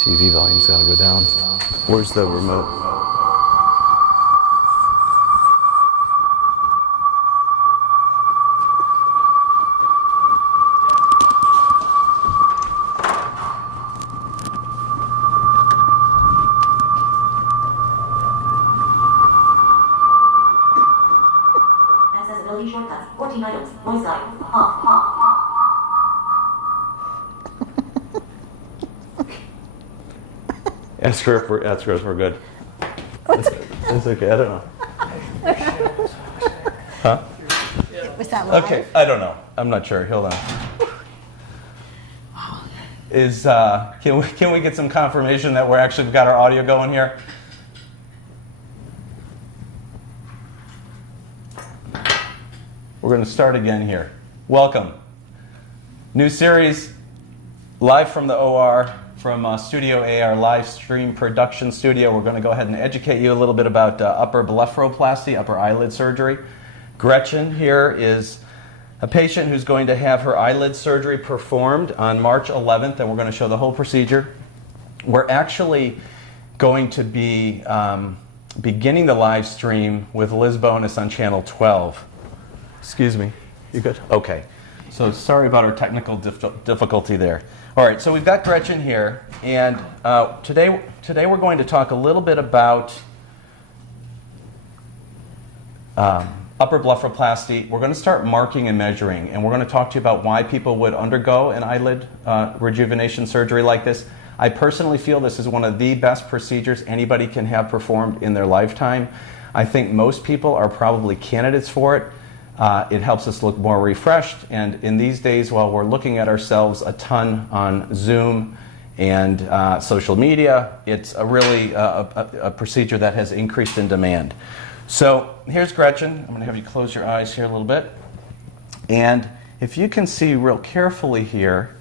TV volume's got to go down. Where's the remote? Accessibility shortcuts. 14 items. Voice line. Off. Ask her if we're good. It's okay, I don't know. Huh? Was that live? Okay, I don't know. I'm not sure. Hold on. Can we get some confirmation that we've got our audio going here? We're going to start again here. Welcome. New series, live from the OR, from Studio A, our live stream production studio. We're going to go ahead and educate you a little bit about upper blepharoplasty, upper eyelid surgery. Gretchen here is a patient who's going to have her eyelid surgery performed on March 11th, and we're going to show the whole procedure. We're actually going to be beginning the live stream with Liz Bonus on channel 12. Excuse me. You good? Okay. So sorry about our technical difficulty there. All right, so we've got Gretchen here, and today we're going to talk a little bit about upper blepharoplasty. We're going to start marking and measuring, and we're going to talk to you about why people would undergo an eyelid rejuvenation surgery like this. I personally feel this is one of the best procedures anybody can have performed in their lifetime. I think most people are probably candidates for it. It helps us look more refreshed, and in these days, while we're looking at ourselves a ton on Zoom and social media, it's a really a procedure that has increased in demand. So here's Gretchen. I'm going to have you close your eyes here a little bit. And if you can see real carefully here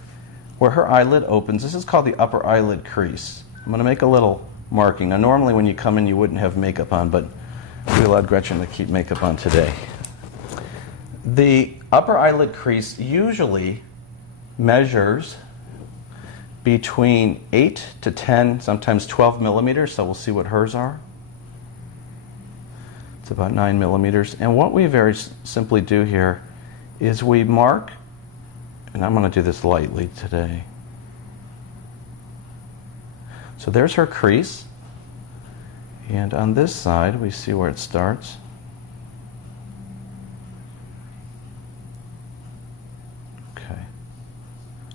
where her eyelid opens, this is called the upper eyelid crease. I'm going to make a little marking. Now normally when you come in you wouldn't have makeup on, but we allowed Gretchen to keep makeup on today. The upper eyelid crease usually measures between 8 to 10, sometimes 12 millimeters, so we'll see what hers are. It's about 9 millimeters. And what we very simply do here is we mark, and I'm going to do this lightly today. So there's her crease, and on this side we see where it starts.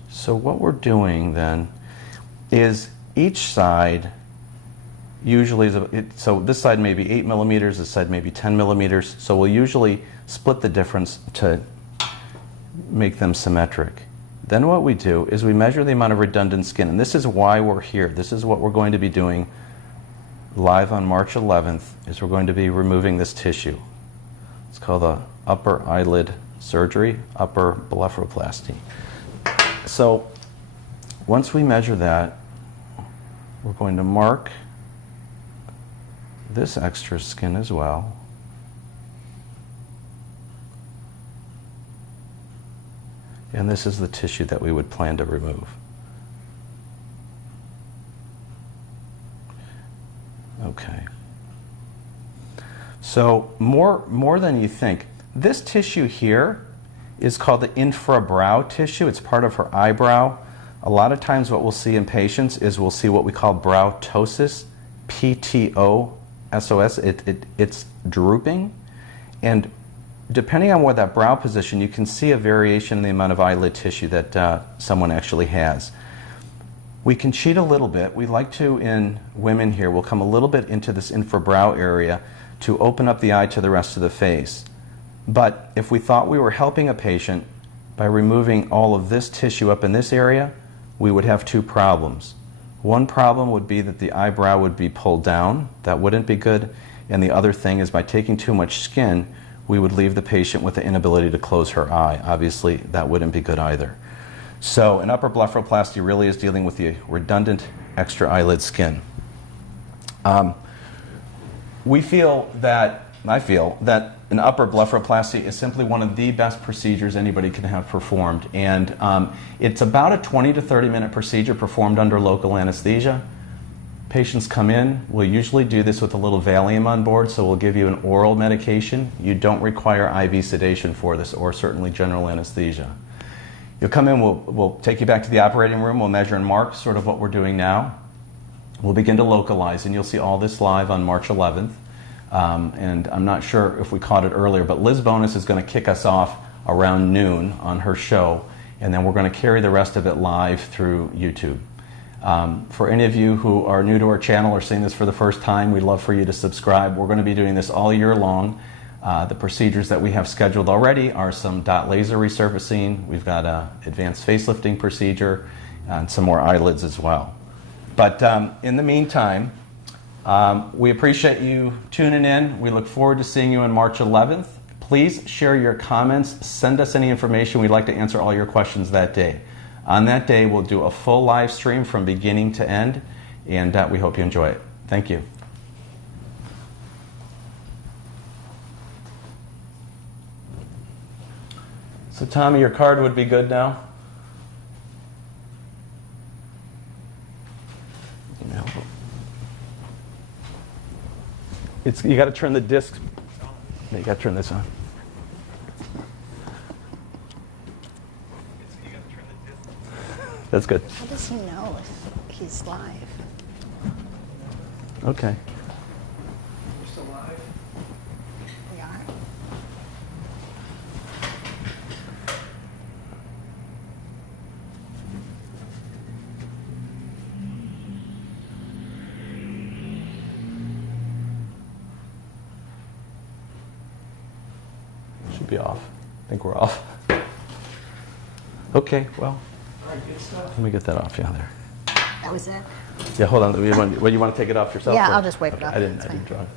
So what we're doing then is each side usually so this side may be 8 millimeters, this side may be 10 millimeters. So we'll usually split the difference to make them symmetric. Then what we do is we measure the amount of redundant skin, and this is why we're here. This is what we're going to be doing live on March 11th, is we're going to be removing this tissue. It's called the upper eyelid surgery, upper blepharoplasty. So once we measure that, we're going to mark this extra skin as well. And this is the tissue that we would plan to remove. Okay. So more than you think. This tissue here is called the infrabrow tissue. It's part of her eyebrow. A lot of times what we'll see in patients is we'll see what we call brow ptosis, P-T-O-S-O-S. It's drooping, and depending on where that brow position, you can see a variation in the amount of eyelid tissue that someone actually has. We can cheat a little bit. We like to, in women here, we'll come a little bit into this infrabrow area to open up the eye to the rest of the face. But if we thought we were helping a patient by removing all of this tissue up in this area, we would have two problems. One problem would be that the eyebrow would be pulled down. That wouldn't be good. And the other thing is by taking too much skin, we would leave the patient with the inability to close her eye. Obviously, that wouldn't be good either. So an upper blepharoplasty really is dealing with the redundant extra eyelid skin. We feel that I feel that an upper blepharoplasty is simply one of the best procedures anybody can have performed. And it's about a 20 to 30 minute procedure performed under local anesthesia. Patients come in, we'll usually do this with a little Valium on board, so we'll give you an oral medication. You don't require IV sedation for this, or certainly general anesthesia. You'll come in, we'll take you back to the operating room, we'll measure and mark, sort of what we're doing now. We'll begin to localize, and you'll see all this live on March 11th. And I'm not sure if we caught it earlier, but Liz Bonus is going to kick us off around noon on her show, and then we're going to carry the rest of it live through YouTube. For any of you who are new to our channel or seeing this for the first time, we'd love for you to subscribe. We're going to be doing this all year long. The procedures that we have scheduled already are some dot laser resurfacing. We've got an advanced facelifting procedure and some more eyelids as well. But in the meantime, we appreciate you tuning in. We look forward to seeing you on March 11th. Please share your comments. Send us any information. We'd like to answer all your questions that day. On that day, we'll do a full live stream from beginning to end, and we hope you enjoy it. Thank you. So Tommy, your card would be good now? You got to turn the disc. You got to turn this on. That's good. How does he know if he's live? Okay. We're still live. We are. Should be off. I think we're off. Okay, well, All right, good stuff. let me get that off. Yeah, there. That was it? Yeah, hold on. You want to take it off yourself? Yeah, or- I'll just wipe it Okay, off. I didn't That's draw it.